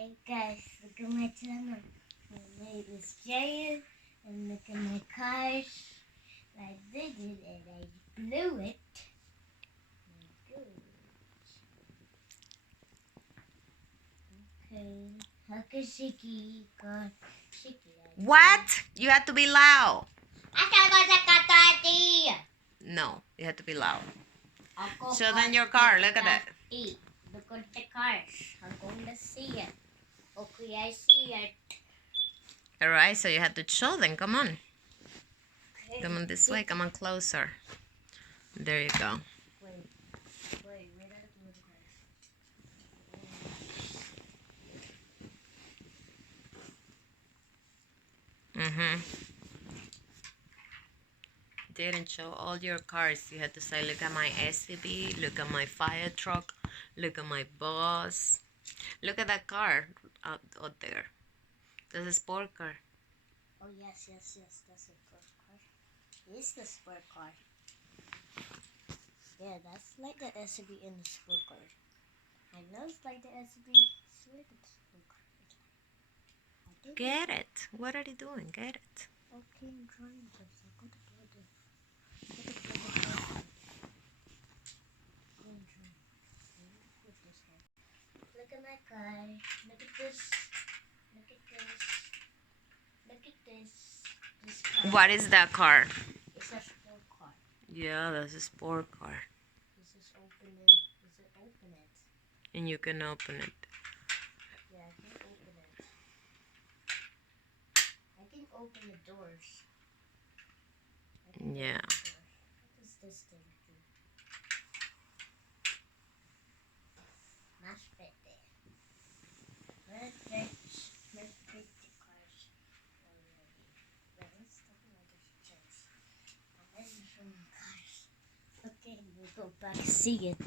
Hey guys, look at my channel. My name is Jaden, and look at my cars. I did it and I blew it. Good. Okay. Hakashiki got shiki. What? You have to be loud. I thought it was a No, you have to be loud. I'll Show them your car. Look at that. Look at the cars. I'm going to see it. Okay, I see it. Alright, so you have to show them. Come on. Okay. Come on this way. Come on closer. There you go. Wait, where are the cars? Didn't show all your cars. You had to say, look at my SUV, look at my fire truck, look at my bus. Look at that car out there. That's a sport car. Oh, yes, that's a sport car. It's the sport car. Yeah, that's like the SUV in the sport car. I know it's like the SUV. Swear the sport car. Get it. What are you doing? Get it. Okay, I'm trying to. So go to the Look at my car. Look at this. Look at this. Look at this. This car. What is that car? It's a sport car. Yeah, that's a sport car. This is open it. Does it open it? And you can open it. Yeah, I can open it. I can open the doors. Yeah. What does this thing do? Mash fit there. Let's pick the cars already. Well, let's talk about the chairs. I'm ready for the cars. Okay, we'll go back and see it.